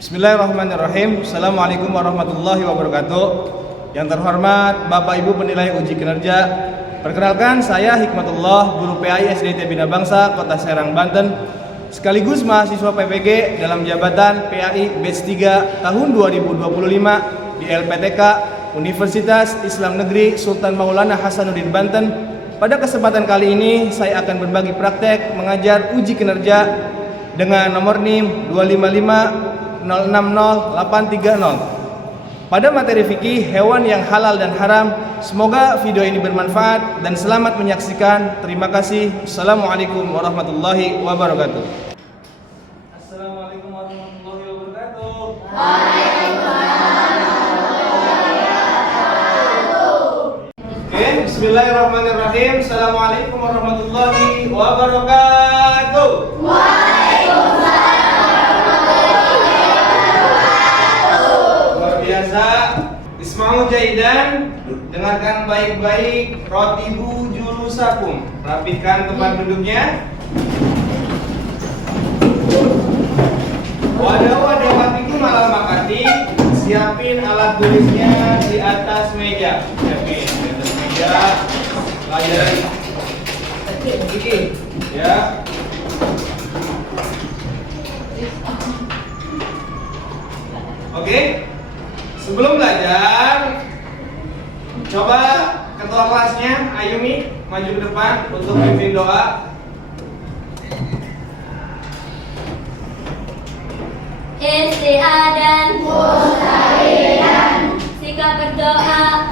Bismillahirrahmanirrahim. Assalamualaikum warahmatullahi wabarakatuh. Yang terhormat Bapak Ibu penilai uji kinerja, perkenalkan saya Hikmatullah, guru PAI SDT Bina Bangsa, Kota Serang, Banten, sekaligus mahasiswa PPG dalam jabatan PAI Batch 3 tahun 2025 di LPTK Universitas Islam Negeri Sultan Maulana Hasanuddin Banten. Pada kesempatan kali ini saya akan berbagi praktek mengajar uji kinerja dengan nomor NIM 255060830 pada materi fikih hewan yang halal dan haram. Semoga video ini bermanfaat dan selamat menyaksikan. Terima kasih. Assalamualaikum warahmatullahi wabarakatuh. Assalamualaikum warahmatullahi wabarakatuh. Oke, bismillahirrahmanirrahim. Assalamualaikum warahmatullahi wabarakatuh. Isma'u jaidan, dengarkan baik-baik. Rotibu julusakum, rapikan tempat duduknya. Wadah matiku malam makati, siapin alat tulisnya di atas meja. Siapin di atas meja, layari ini ya. Oke. Sebelum belajar, coba ketua kelasnya Ayumi maju ke depan untuk pimpin doa. Istiadan mustahidan, sikap berdoa,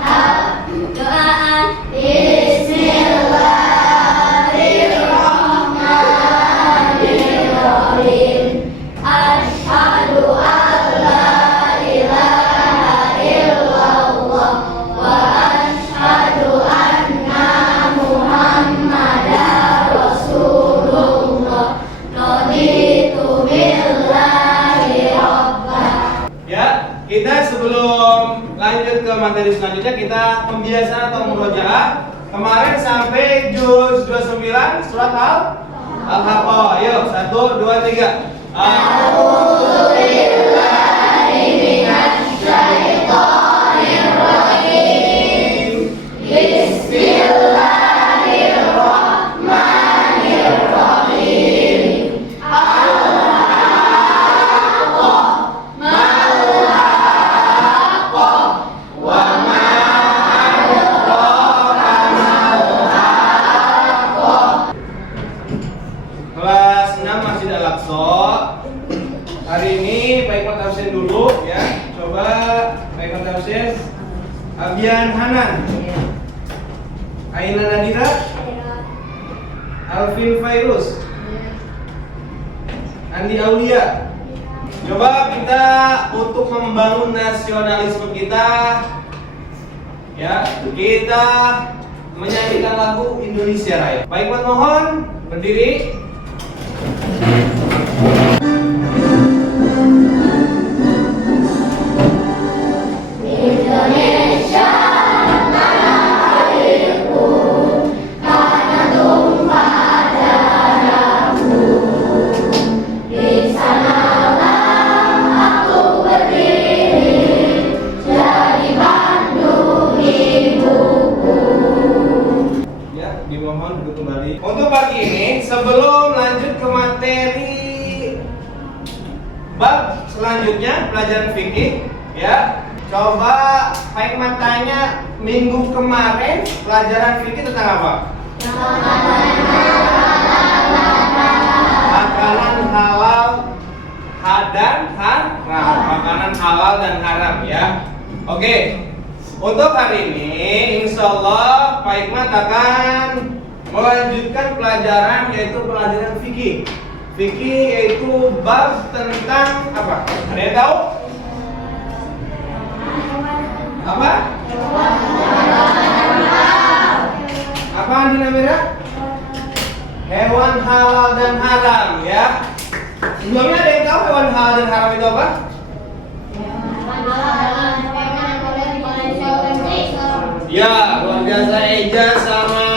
doaan. Bismillahirrahmanirrahim. Asyhadu an la ilaha illallah wa asyhadu anna Muhammadar Rasulullah. Raditu billahi rabban. Ya, kita sebelum lanjut ke materi selanjutnya, kita pembiasaan atau murojaah. Kemarin sampai juz 29 surat Al-Haqqah. Ayo, 1, 2, 3. A'udzu billahi minasy syaithanir rajim. Bismillahirrahmanirrahim. Al-Haqqah mal-Haqqah wa ma adraka mal-Haqqah. Kelas 6 Masjid Al-Aqsa. Hari ini Pak Iqbal Tafsir dulu ya. Coba Pak Iqbal Tafsir. Abian Hanan, Aina Nadira, Alvin Fairuz, Andi Aulia. Coba kita untuk membangun nasionalisme kita ya, kita menyanyikan lagu Indonesia Raya. Pak Iqbal mohon berdiri. Indonesia tanah airku, tanah tumpah darahku. Di sanalah aku berdiri, jadi Bandung ibuku. Ya, dimohon duduk kembali. Untuk pagi ini, sebelum lanjut ke materi bab selanjutnya pelajaran fikih, ya. Coba Pak Iqbal tanya, minggu kemarin pelajaran fikih tentang apa? Makanan halal dan haram. Makanan halal dan haram ya. Oke. Untuk hari ini insya Allah Pak Iqbal akan melanjutkan pelajaran, yaitu pelajaran fikih. Fikih yaitu bab tentang apa? Ada yang tahu? Apa? Apa Andi Namira? Hewan halal dan haram ya. Sebelumnya ada yang tahu hewan halal dan haram itu apa? Ya, luar biasa. Eja sama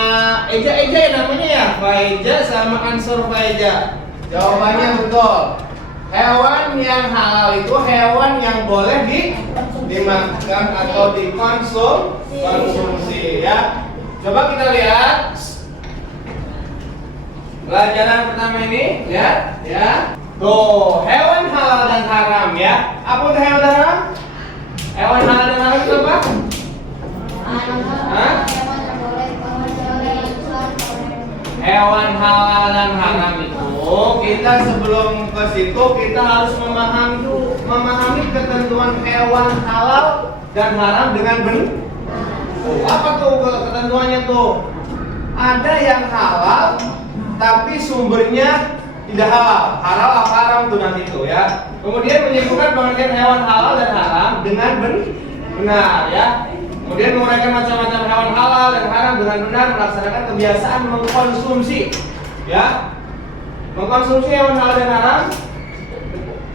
Eja ya namanya ya, Faiza sama Ansor Faiza. Jawabannya betul. Hewan yang halal itu hewan yang boleh dimakan atau dikonsumsi ya. Coba kita lihat pelajaran pertama ini, lihat ya. Tuh, hewan halal dan haram ya. Apa itu hewan haram? Hewan halal dan haram itu apa? Hah? Hewan halal dan haram itu kita sebelum ke situ kita harus memahami ketentuan hewan halal dan haram dengan benar. Apa tuh ketentuannya tuh? Ada yang halal tapi sumbernya tidak halal. Halal apa haram tuh nanti itu ya. Kemudian menyebutkan pengertian hewan halal dan haram dengan benar ya. Kemudian menguraikan macam-macam hewan halal dan haram dengan benar, melaksanakan kebiasaan mengkonsumsi ya. Mengkonsumsi hewan halal dan haram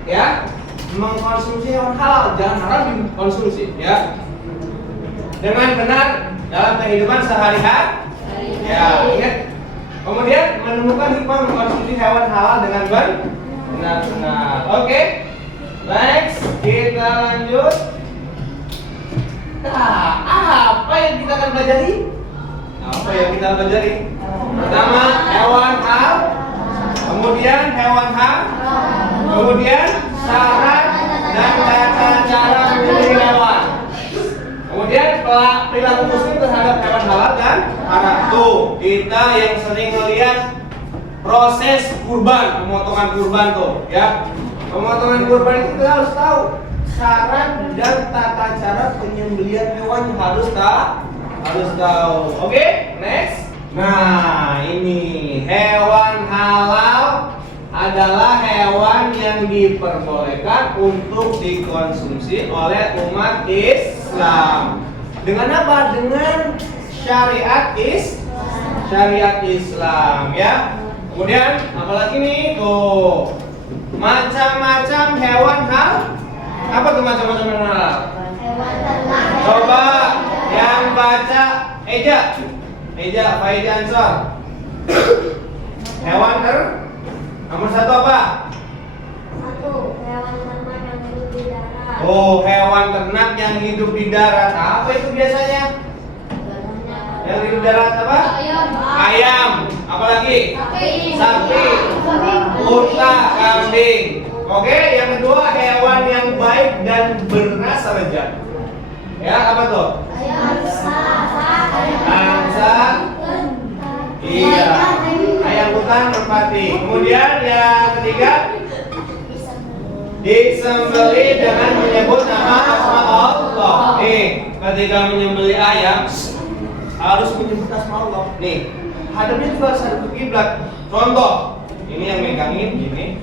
ya. Mengkonsumsi hewan halal, jangan haram dikonsumsi ya. Dengan benar dalam kehidupan sehari-hari ya, ingat. Kemudian menemukan hikmah mengkonsumsi hewan halal dengan benar-benar. Oke, next kita lanjut. Nah, apa yang kita akan pelajari? Apa yang kita pelajari? Pertama, hewan halal. Kemudian hewan halal. Kemudian syarat dan tata cara memilih hewan. Kemudian perilaku muslim terhadap hewan halal dan haram. Tuh, kita yang sering melihat proses kurban, pemotongan kurban tuh, ya. Pemotongan kurban itu kita harus tahu syarat dan tata cara penyembelihan hewan harus tahu. Oke, next. Nah, ini hewan halal adalah hewan yang diperbolehkan untuk dikonsumsi oleh umat Islam. Dengan apa? Dengan syariat Islam ya. Kemudian apalagi nih tuh macam-macam hewan halal. Apa tuh macam-macam hewan halal? Coba yang baca Eja Faida Ansor. Hewan nomor satu apa? Hewan ternak yang hidup di darat. Oh, hewan ternak yang hidup di darat. Apa itu biasanya? Yang hidup di darat apa? Ayam. Apalagi? Sapi. Unta, kambing. Oke, yang kedua hewan yang baik dan bernasab lezat. Ya, apa tuh? Angsa. Iya. Ayam hutan merpati. Kemudian yang ketiga disembelih dengan menyebut nama asma Allah. Nih, ketika menyembelih ayam harus menyebut asma Allah. Nih, hadapnya juga harus hadap ke kiblat. Contoh, ini yang megangin gini,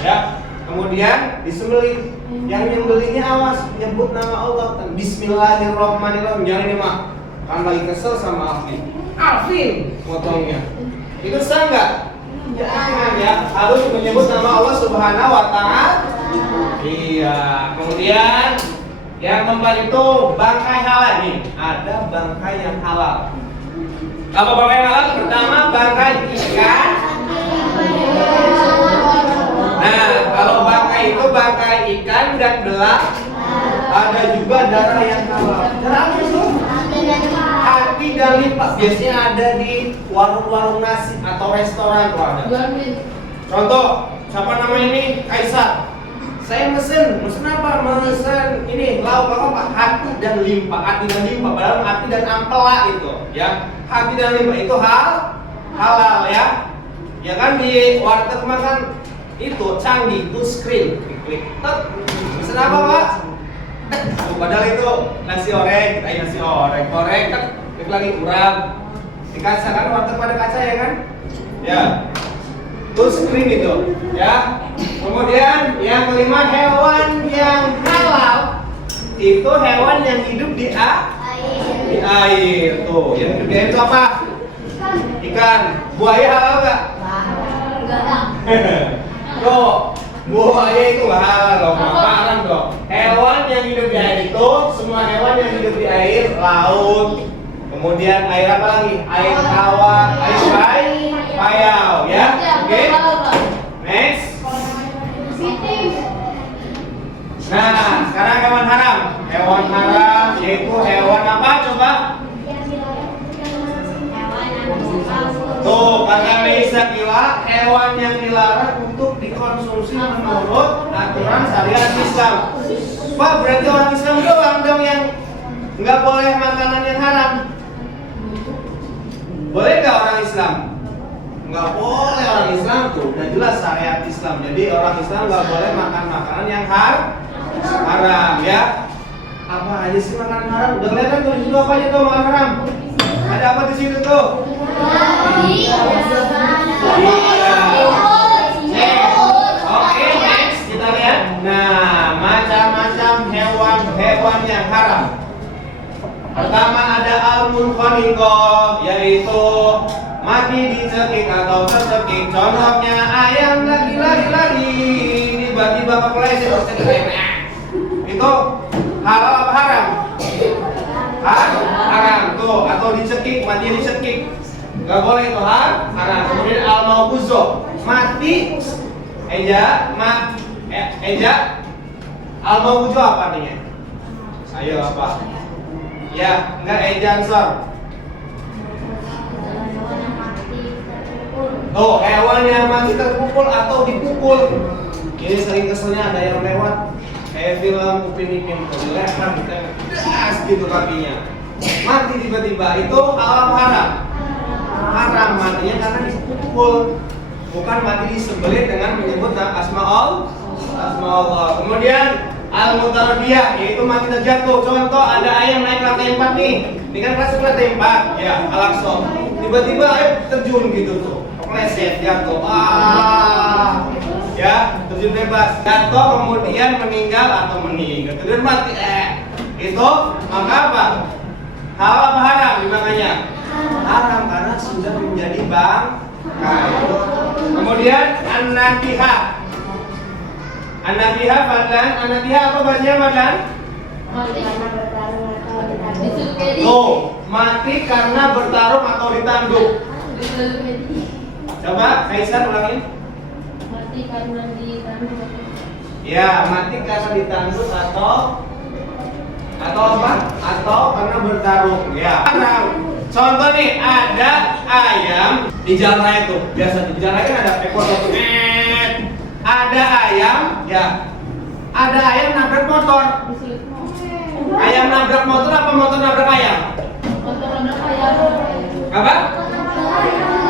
ya. Kemudian disembelih, yang nyembelihnya awas menyebut nama Allah. Bismillahirrahmanirrahim. Jangan ini mah, kan lagi kesel sama Alvin motongnya. Itu sah nggak? Jangan ya, harus menyebut nama Allah Subhanahu wa Ta'ala. Iya. Kemudian yang keempat itu bangkai halal nih. Ada bangkai yang halal. Apa bangkai halal? Pertama bangkai ikan. Nah, kalau bangkai itu bangkai ikan dan belah. Ada juga darah yang halal. Darah apa itu? Hati dan limpa. Biasanya ada di warung-warung nasi atau restoran tuh ada. Contoh, siapa namanya ini? Kaisar. Saya mesen apa? Mesen ini lauk apa? Hati dan limpa. Padahal hati dan ampela itu, ya. Hati dan limpa itu halal ya. Ya kan di warteg makan itu canggih, itu screen, klik, mesen apa Pak? Padahal itu nasi orek, korek, klik lagi kurang. Di kaca kan warteg pada kaca ya kan? Ya. Itu screen itu, ya. Kemudian yang kelima hewan yang halal itu hewan yang hidup di air. Tuh, yang hidup di air itu apa? Ikan. Buaya halal nggak? Tuh, buaya itu nggak halal loh, haram dong. Hewan yang hidup di air itu semua hewan yang hidup di air laut. Kemudian air apa lagi? Air tawar, air payau, ya. Oke. Next. hewan haram yaitu hewan apa coba? Tuh, kata bisa gila, hewan yang dilarang untuk dikonsumsi menurut aturan syariat Islam. Pak, berarti orang Islam doang dong yang nggak boleh makanan yang haram. Boleh nggak orang Islam? Nggak boleh orang Islam tuh, udah jelas syariat Islam. Jadi orang Islam nggak boleh makan makanan yang haram, ya. Apa aja sih makanan haram? Udah kelihatan tuh di situ apa aja tuh makanan haram? Ada apa di situ tuh? Iya. Oke, next kita lihat. Nah, macam-macam hewan yang haram. Pertama ada al-munkhaniqah, yaitu mati dicekik atau tercekik. Contohnya ayam lagi lari-lari, tiba-tiba kepleset itu halal apa haram? Haram tuh, atau dicekik, mati dicekik. Gak boleh itu haram. Kemudian al-mauquzo, mati eja al-mauquzo apa artinya? Ayo apa? Ya, enggak eja ansor. Tuh, hewan yang mati terpukul atau dipukul. Ini sering keselnya ada yang lewat kayak film Upin Ipin, dilempar gitu kakinya. Mati tiba-tiba, itu halal haram. Haram matinya karena dipukul, bukan mati disembelih dengan menyebut asma Allah. Kemudian al-mutaradiyah, yaitu mati terjatuh. Contoh ada ayam naik lantai 4 nih. Ini kan kelas lantai 4, ya, al-aqsa. Tiba-tiba ayam terjun gitu tuh. Kepleset, jatuh. Ya, terjun bebas. Jatuh kemudian meninggal atau meninggal. Kemudian mati. Itu maka apa? Halal apa haram dimakannya? Haram karena sudah menjadi bangkai. Kemudian an-natihah. An-natihah Fadlan, an-natihah apa bacanya Fadlan? Tuh, mati karena bertarung atau ditanduk. Coba Kaisar ulangin. Mati karena ditanduk. Ya, mati karena ditanduk atau apa? Atau karena bertarung. Ya. Contoh nih, ada ayam di jalan raya tuh. Biasa di jalan raya kan ada ekor tuh. Ada ayam, ya. Ada ayam nabrak motor. Ayam nabrak motor apa motor nabrak ayam? Motor nabrak ayam. Apa?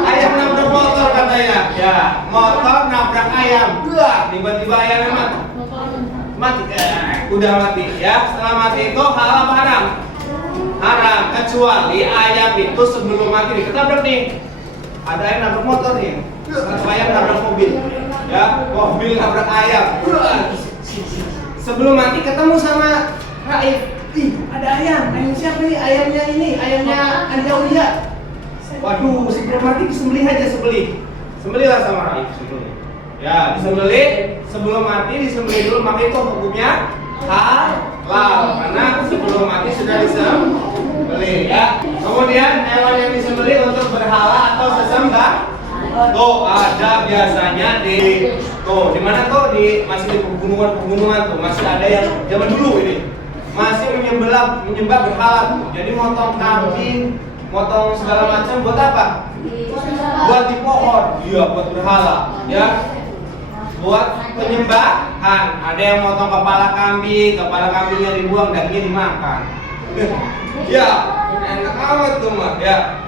Ayam nabrak motor katanya. Ya, motor nabrak ayam. Tiba-tiba ayamnya mati. Udah mati ya. Setelah mati itu halal apa haram? Haram, kecuali ayam itu sebelum mati ketabrak nih. Ada ayam nabrak motor nih. Ayam nabrak mobil. Ya, mobil nabrak ayam. Sebelum mati ketemu sama Raif. Ih, ada ayam. Ayam siapa nih? Ayamnya ini, ayamnya Andi Aulia. Waduh, sebelum mati disembelih aja, sembelihlah sama Raif sebelum. Ya, disembelih sebelum mati, disembelih dulu, maka itu hukumnya halal karena sebelum mati sudah disembelih ya. Kemudian hewan yang disembelih untuk berhala atau sesembah tuh ada biasanya di mana tuh masih di pegunungan tuh masih ada yang zaman dulu ini masih menyembah berhala tuh. Jadi motong kambing, motong segala macam buat apa? Buat di pohon. Iya, buat berhala ya. Buat penyembahan. Ada yang motong kepala kambingnya dibuang, dagingnya dimakan. Ya, enak amat tuh mah ya.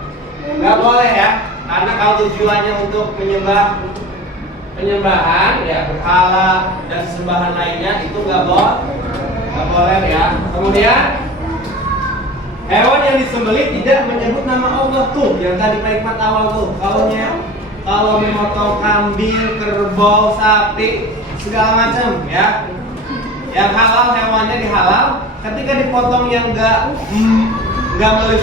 Nggak boleh ya, karena kalau tujuannya untuk penyembahan ya berhala dan sembahan lainnya itu nggak boleh ya. Kemudian hewan yang disembelih tidak menyebut nama Allah tuh, yang tadi Pak Hikmat awal tuh. Kalau memotong kambing, kerbau, sapi, segala macam ya. Yang halal hewannya dihalal. Ketika dipotong yang enggak melalui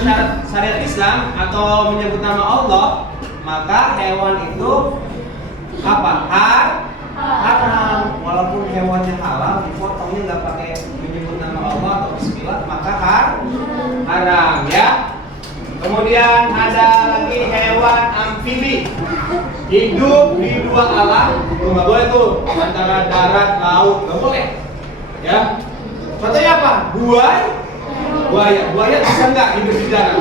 syariat Islam atau menyebut nama Allah, maka hewan itu apa? Haram. Walaupun hewannya halal, dipotongnya enggak pakai menyebut nama Allah atau bismillah, maka haram ya. Kemudian ada lagi hewan amfibi, hidup di dua alam. Nggak boleh tuh antara darat, laut, nggak boleh ya. Contohnya apa? Buaya bisa nggak hidup di darat?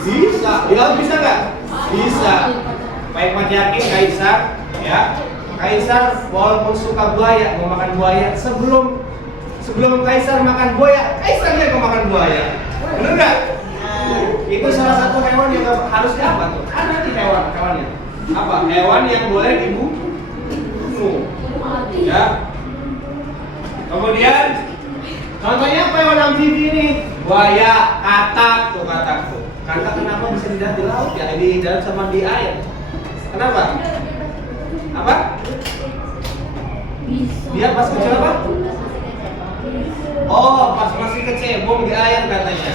Bisa. Di laut bisa nggak? Bisa. Baik mati yakin Kaisar, ya. Kaisar walaupun suka buaya, mau makan buaya, sebelum Kaisar makan buaya, Kaisarnya mau makan buaya. Bener nggak? Itu salah satu hewan yang harus apa tuh? Ada nih hewannya. Apa? Hewan yang boleh dibunuh. Ya. Kemudian contohnya apa hewan amfibi ini? Buaya, katak tuh. Katak kenapa bisa di laut ya? Di darat sama di air. Kenapa? Apa? Dia pas kecil apa? Oh, pas masih kecebong di air katanya.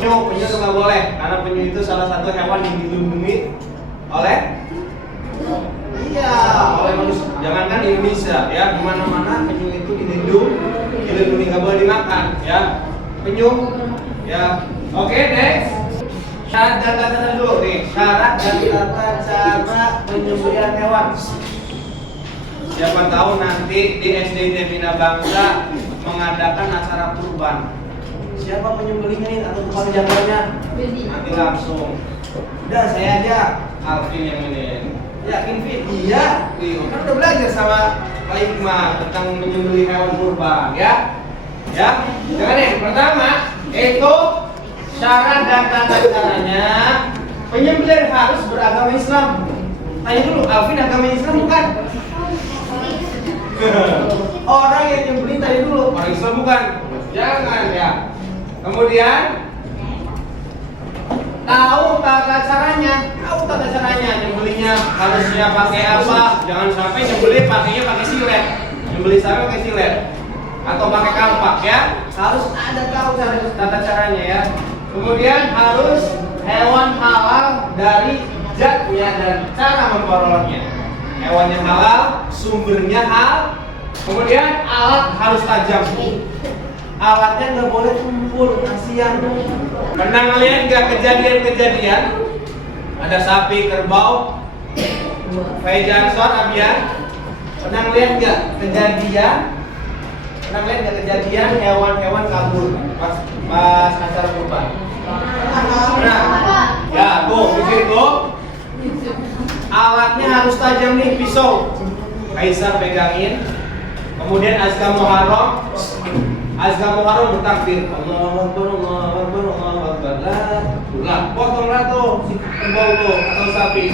Penyu tuh nggak boleh, karena penyu itu salah satu hewan yang dilindungi oleh oleh manusia. Jangankan di Indonesia, ya, di mana-mana penyu itu dilindungi, nggak boleh dimakan, ya. Penyu, ya. Oke, next. Syarat dan tata dulu nih. Syarat dan tata cara penyembelihan hewan. Siapa tahu nanti di SDIT Bina Bangsa mengadakan acara kurban. Siapa penyembelihnya ini atau tukang jaganya? Nanti langsung. Udah saya aja, Alvin yang ini. Yakin Fit? Iya. Kan udah belajar sama Pak Hikmah tentang menyembelih hewan kurban, ya. Ya. Jangan yang pertama itu syarat dan tata caranya penyembelih harus beragama Islam. Tanya dulu, Alvin agama Islam bukan? Orang yang nyembelih tanya dulu, orang Islam bukan? Jangan ya. Kemudian tahu tata caranya nyembelihnya harusnya pakai apa? Jangan sampai nyembelih pakainya pakai silet. Nyembelih sampai pakai silet atau pakai kampak ya. Harus ada tahu tata caranya ya. Kemudian harus hewan halal dari zatnya dan cara memperolehnya. Hewan yang halal, sumbernya halal. Kemudian alat harus tajam. Alatnya nggak boleh tumpul, kasihan. Pernah ngeliat nggak kejadian ada sapi, kerbau, Jackson, Abian? Pernah ngeliat nggak kejadian hewan-hewan kabur pas acara kurban? Nah, ya tuh, pikir tuh. Alatnya harus tajam nih, pisau. Kaisar pegangin. Kemudian azkar Muharram bertakbir. Allahu Akbar, Allahu Akbar, Allahu Akbar. Lah, potonglah tuh si kerbau tuh atau sapi.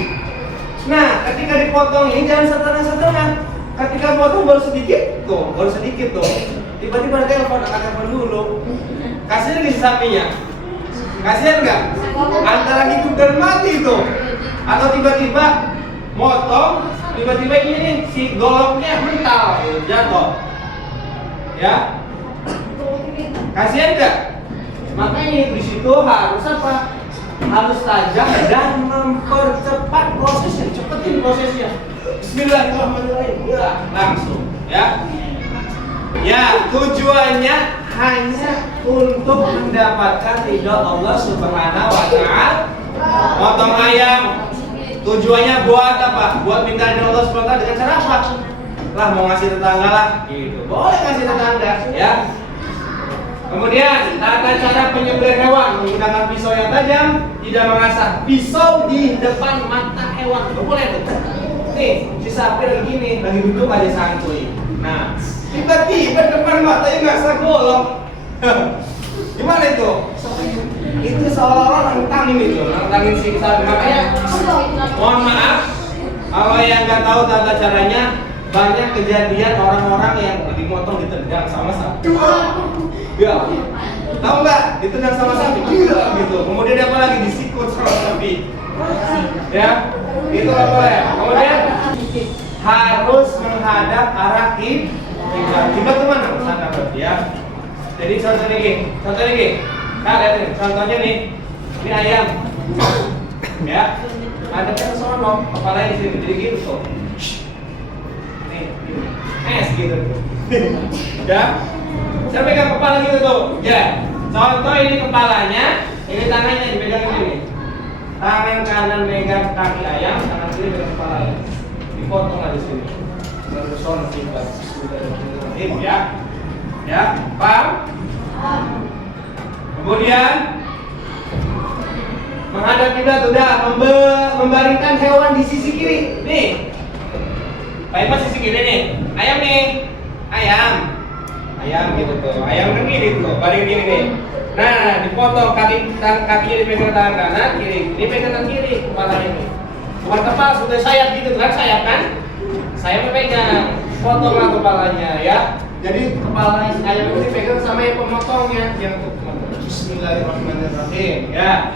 Nah, ketika dipotong ini jangan setengah-setengah. Ketika potong baru sedikit tuh. Tiba-tiba ada telepon dulu. Kasihan lagi si sapinya. Kasihan nggak? Antara hidup dan mati tuh. Atau tiba-tiba motong, tiba-tiba ini nih, si goloknya mental, jatuh. Ya. Kasihan nggak? Makanya di situ harus apa? Harus tajam dan mempercepat prosesnya, cepetin prosesnya. Bismillahirrahmanirrahim. Ya, langsung, ya. Ya, tujuannya hanya untuk mendapatkan ridho Allah Subhanahu wa taala. Potong ayam tujuannya buat apa? Buat minta ridho Allah Subhanahu wa taala dengan cara apa? Lah mau ngasih tetangga lah, gitu. Boleh ngasih tetangga, ya. Kemudian tata cara penyembelih hewan menggunakan pisau yang tajam, tidak mengasah. Pisau di depan mata hewan, nggak boleh tuh. Nih, si sapi lagi gini, lagi duduk aja santuy. Nah, tiba-tiba depan matanya ngasah golok. Gimana itu? Itu seolah-olah nantangin si sapi. Makanya, mohon maaf, kalau yang nggak tahu tata caranya, banyak kejadian orang-orang yang dimotong ditendang sama sapi. Ya, tahu nggak? Ditendang sama sapi, gila gitu. Kemudian apa lagi disikut sama sapi. Ya, itu nggak boleh. Kemudian harus menghadap arah kiblat. Kiblat kemana? Sana berarti ya. Jadi contohnya gini. Nah, lihat nih, contohnya nih. Ini ayam. Ya. Ada ke sono, kepalanya di sini. Jadi gitu tuh. Nih. Gitu. Ya. Saya pegang kepala gitu tuh. Ya. Contoh ini kepalanya, ini tangannya dipegang ini. Tangan kanan megang kaki ayam, tangan kiri megang kepala ayam. Dipotong di sini. Lalu sono kiblat. Ya. Ya, paham? Kemudian menghadap kiblat sudah, membaringkan hewan di sisi kiri. Nih. Pak Imas sisi kiri nih. Ayam nih. Ayam gitu tuh. Ayam kan gini tuh, baring gini nih. Nah, dipotong kakinya dipegang tangan kanan, kiri. Dipegang tangan kiri kepalanya nih. Bukan kepala, sudah sayap gitu kan, sayap kan? Sayapnya pegang. Potonglah kepalanya ya. Jadi kepala ayam itu dipegang sama yang pemotongnya yang untuk Bismillahirrahmanirrahim ya.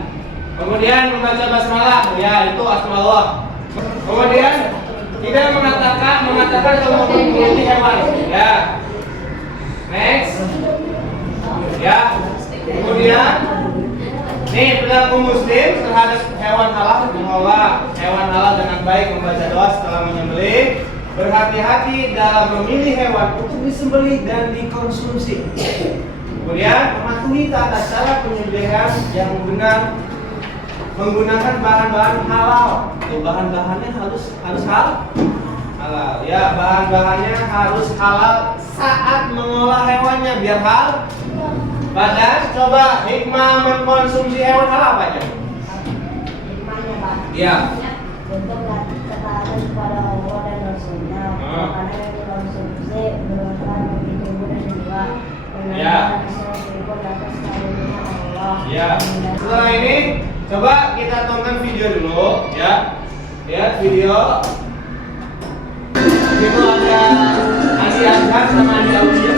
Kemudian membaca basmalah ya, itu asmaullah. Kemudian tidak mengatakan atau memuji hewan ya. Next ya. Kemudian nih perilaku muslim terhadap hewan halal, mengolah hewan halal dengan baik, membaca doa setelah menyembelih, berhati-hati dalam memilih hewan untuk disembelih dan dikonsumsi. Kemudian mematuhi tata cara penyembelihan yang benar, menggunakan bahan-bahan halal. Tuh, bahan-bahannya harus halal ya, bahan-bahannya harus halal saat mengolah hewannya biar halal. Pada coba hikmah mengkonsumsi hewan halal apa aja? Hikmahnya Pak. Iya. Untuk ketaatan kepada Allah dan Rasulnya. Karena yang dikonsumsi merupakan bagi tubuh dan jiwa. Ya. Berikut atas karunia Allah. Ya. Setelah ini coba kita tonton video dulu ya. Lihat video. Itu ada Andi Azhar sama Andi Aulia.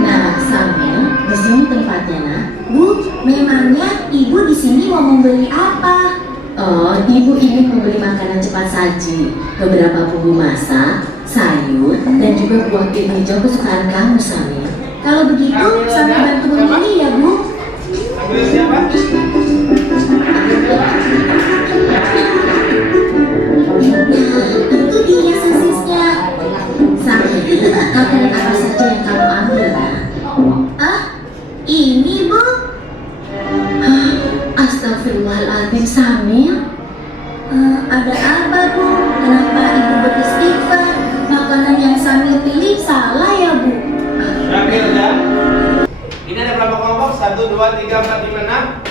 Nah, Samil, di sini tempatnya, nak. Bu, memangnya ibu di sini mau membeli apa? Oh, ibu ingin membeli makanan cepat saji, beberapa bumbu masak, sayur, dan juga buah pit hijau kesukaan kamu, Samil. Kalau begitu, Samil bantu memilih ya, Bu. Ambil siapa? Itu dia sosisnya. Sambil makanan apa saja yang kamu ambil, nak? Ah, ini, Bu. Hah, astagfirullahaladzim, Samil. Ada apa, Bu? Kenapa ibu beristighfar? Makanan yang Samil pilih salah ya, Bu? Ambil ya. Ini ada berapa kelompok? 1, 2, 3, 4, 5, 6.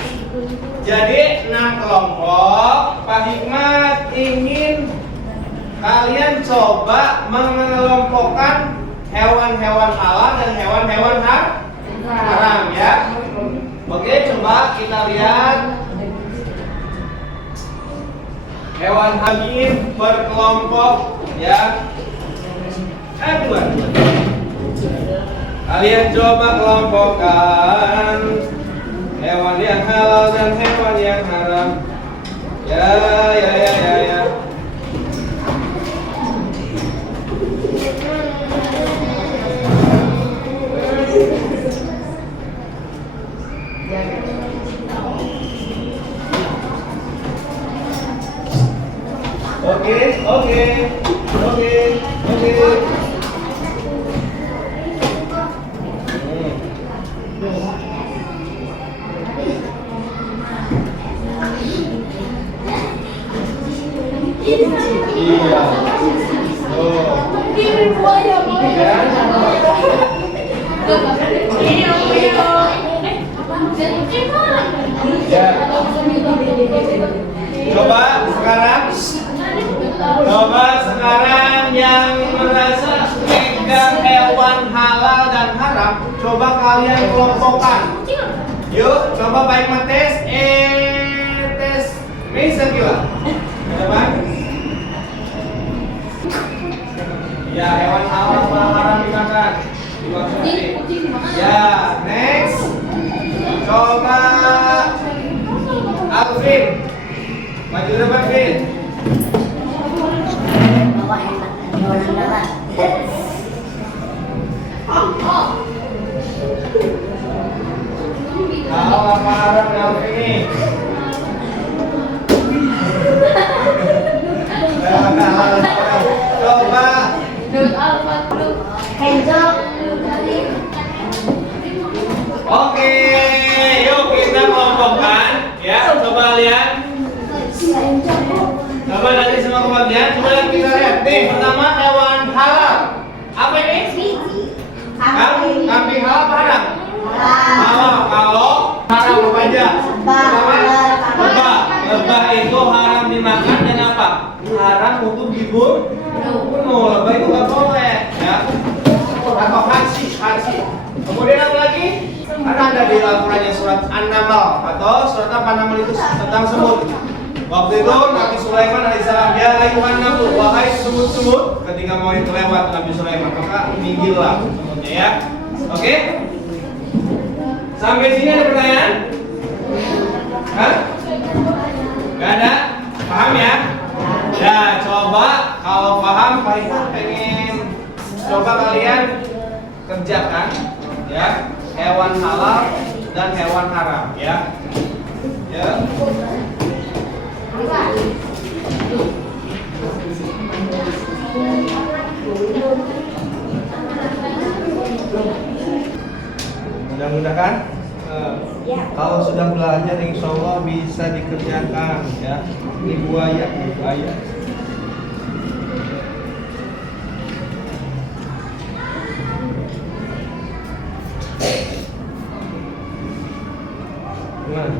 Jadi 6 kelompok. Pak Hikmat ingin kalian coba mengelompokkan hewan-hewan halal dan hewan-hewan haram ya. Oke, coba kita lihat hewan hakim berkelompok ya. Dua. Kalian coba kelompokkan hewan yang halal dan hewan yang haram. Ya. Oke. Iya. Kirim buaya, Ya. Coba sekarang yang merasa pegang hewan halal dan haram, coba kalian kelompokkan. Yuk, coba Pak Hikmat tes. Tes. Bisa gila. Coba. Ya, hewan halal atau haram dimakan. Dikonsumsi. Ya, next. Coba Alvin. Maju depan, Vin. Bapak enak hewan darat. Halal apa haram Alvin ini? Coba Kenzo. Oke, yuk kita kelompokkan ya. Coba kalian? Coba nanti semua kebagian. Coba kita lihat. Nih, pertama hewan halal. Apa ini? Kambing halal apa haram? Halal. Kalau haram apa aja? Pertama, lebah itu haram dimakan dan apa? Haram untuk dibunuh. Lebah itu nggak boleh, ya. Atau haji. Kemudian apa lagi? Karena ada di Al-Quran surat An-Naml atau surat apa namanya itu tentang semut. Waktu itu Nabi Sulaiman alaihissalam, ya ayuhan naml, wahai semut-semut, ketika mau itu lewat Nabi Sulaiman maka minggirlah semutnya, ya. Oke? Sampai sini ada pertanyaan? Hah? Gak ada? Paham ya? Ya, coba kalau paham, pengen coba kalian kerjakan, ya, hewan halal dan hewan haram, ya. Ya. Mudah-mudahan kalau sudah belajar insya Allah bisa dikerjakan, ya. Ini buaya. Gimana?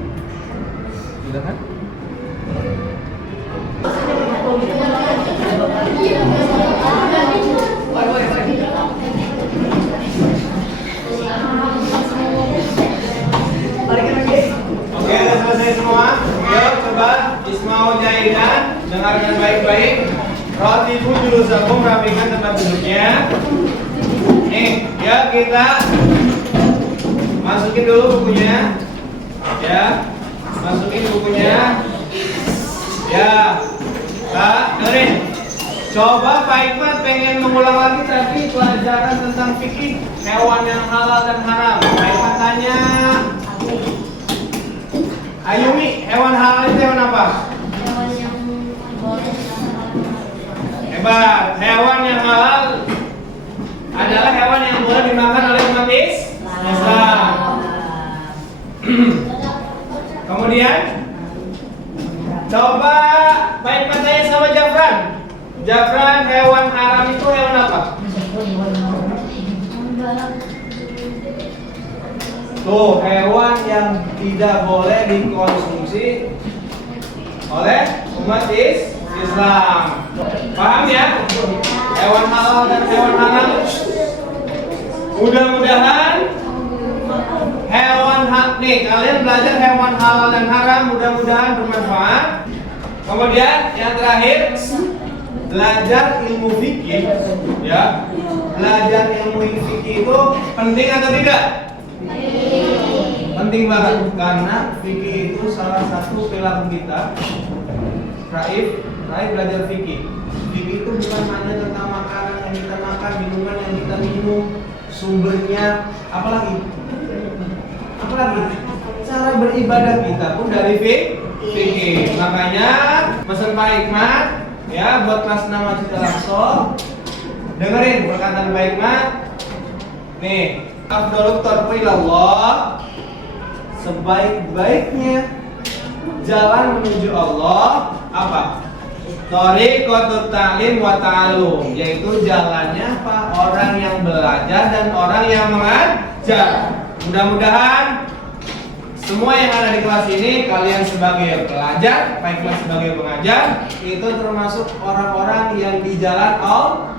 Sudah kan? Oke, udah selesai semua. Yuk, coba Ismail Jaidan, dengarkan baik-baik. Ratibu julusakum, rapikan tempat duduknya. Nih, ya kita masukin dulu bukunya. Ya, masukin bukunya. Ya, Kak, dengerin. Coba Pak Hikmat pengen mengulang lagi tadi pelajaran tentang fikih hewan yang halal dan haram. Pak Hikmat tanya, Ayumi, hewan halal itu hewan apa? Hewan yang boleh. Hebat. Hewan yang halal adalah hewan yang boleh dimakan oleh umat Islam. Kemudian coba baik tanya sama Jafran. Jafran, hewan haram itu hewan apa? Tuh, hewan yang tidak boleh dikonsumsi oleh umat Islam. Paham ya? Hewan halal dan hewan haram. Mudah-mudahan nih kalian belajar hewan halal dan haram, mudah-mudahan bermanfaat. Kemudian yang terakhir, belajar ilmu fikih, ya. Belajar ilmu fikih itu penting atau tidak? Penting banget, karena fikih itu salah satu perilaku kita. Raif belajar fikih. Fikih itu bukan hanya tentang makanan yang kita makan, minuman yang kita minum, sumbernya, apalagi cara beribadah kita pun dari fikih. Makanya pesan Pak Hikmat, ya, buat kelas 6 Masjid Al-Aqsa, dengerin perkataan Pak Hikmat. Nih, afdhalut tarku ilallah, sebaik-baiknya jalan menuju Allah apa? Thariqatut ta'lim wa ta'allum, yaitu jalannya apa? Orang yang belajar dan orang yang mengajar. Mudah-mudahan semua yang ada di kelas ini, kalian sebagai pelajar, Pak Hikmat sebagai pengajar, itu termasuk orang-orang yang di jalan Allah.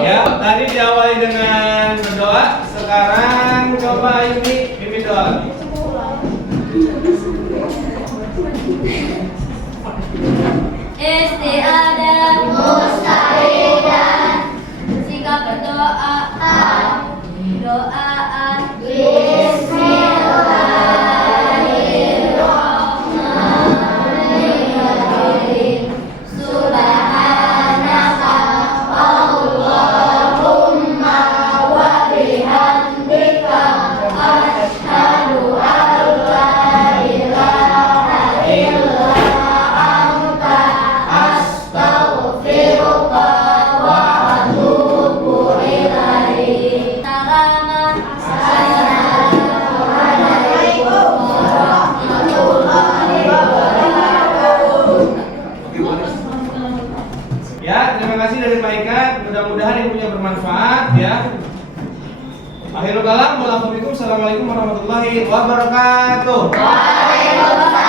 Ya, tadi diawali dengan berdoa, sekarang coba ini pimpin doa lagi. Istiadat mustahidan, sikap berdoa, doaan. Bismillahirrahmanirrahim. Subhanaka Allahumma wa bihamdika, asyhadu an la ilaha illa anta, astaghfiruka malaikat. Mudah-mudahan ilmunya bermanfaat ya. Akhirul kalam, wassalamualaikum warahmatullahi wabarakatuh. Waalaikumsalam.